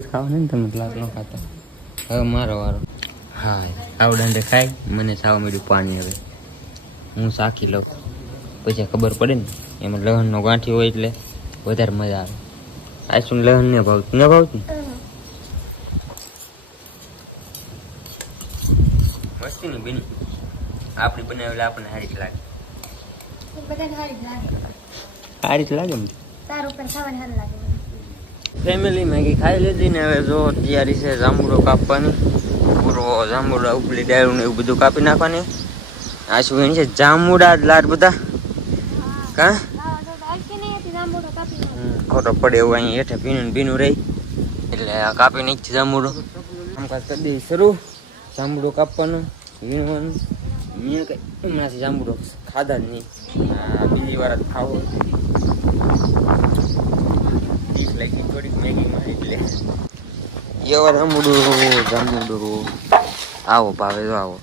ખાવાનું ને તમે ગ્લાસ ન ખાતા. હવે મારો વારો. હા આવડંડે ખાઈ મને સાવ મળ્યું પાણી. હવે હું સાખી લઉં પછી ખબર પડે ને એમાં લહણનો ગાંઠી હોય એટલે વધારે મજા આવે. આઈસ્ક્રીમ લહણ ને ભાવતું ન ભાવતું મસ્તી ની બેની આપણી બનાવેલા આપણને હારી જ લાગે. હારી જ લાગે ને ફેમિલી મેગી ખાઈ લીધી ને હવે જો તૈયારી છે જાંબુડો કાપવાની. પૂરો જાંબુડા ઉપલી ડાળું ને એવું બધું કાપી નાખવાની. આ શું છે જાંબુડા લાડ બધા કા ખોટો પડે એવું અહીં હેઠે ભીનું રહી એટલે આ કાપી નાખી જાંબુડો. આમ કાંઈ કરી શરૂ જાંબુડો કાપવાનું વીણવાનું. મેં કઈ હમણાંથી જાંબુડો ખાધા જ નહીં. બીજી વાર જ ખાવો દીપ લાગી થોડીક મેગીમાં એટલે એવા જાંબુડું આવો ભાવે તો આવો.